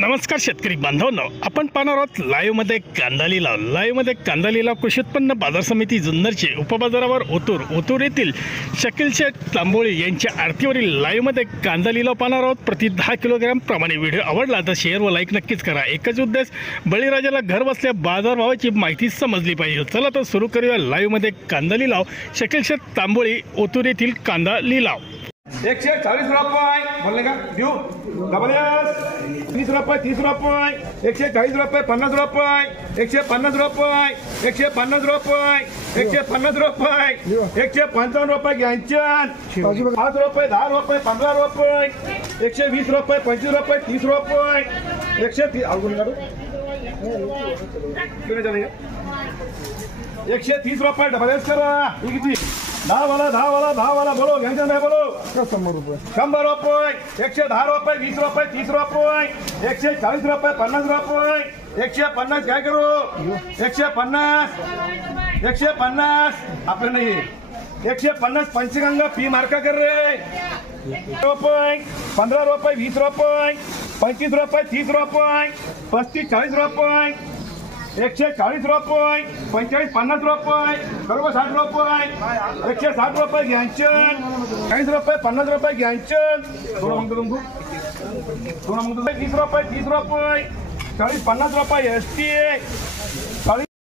नमस्कार शेतकरी बांधवांनो, आपण पाहणार आहोत लाईव्हमध्ये कांदा लिलाव कृषी उत्पन्न बाजार समिती जुन्नरचे उपबाजारावर ओतूर येथील शकील शेठ तांबोळी यांच्या आरतीवरील लाईव्हमध्ये कांदा लिलाव पाहणार आहोत। प्रति 10 किलोग्राम प्रमाणे व्हिडिओ आवडला तर शेअर व लाईक नक्कीच करा। एकच उद्देश, बळीराजाला घर बसल्या बाजारभावाची माहिती समजली पाहिजे। चला तर सुरू करूया लाईव्हमध्ये कांदा लिलाव। शकील शेठ तांबोळी ओतूर येथील कांदा लिलाव। 140 रुपये बोलने का देऊ डबल 30 रुपये 30 रुपये 140 रुपये 50 रुपये 150 रुपये 150 रुपये 150 रुपये 155 रुपये घ्यायचे 5 रुपये 10 रुपये 15 रुपये 120 रुपये 25 रुपये 30 रुपये 130 अवगुण काढू चलेगा 130 रुपये डबल करा किती 10 वाला बोलो घ्यायचं नाही बोलो 100 रुपये 110 रुपये 20 रुपये 30 रुपये 140 रुपये 50 रुपये 150 काय करू 150 आपलं नाही 150 पंचगंगा पी मार्का कर रे रुपये 15 रुपये 20 रुपये 25 रुपये 30 रुपये 35 40 रुपये 140 रुपये 45 50 रुपये बरोबर 60 रुपये 160 रुपये घ्यायचे 40 रुपये 50 रुपये घ्यायचे थोडं मग तुमको 20 रुपये 30 रुपये 40 50 रुपये एसटी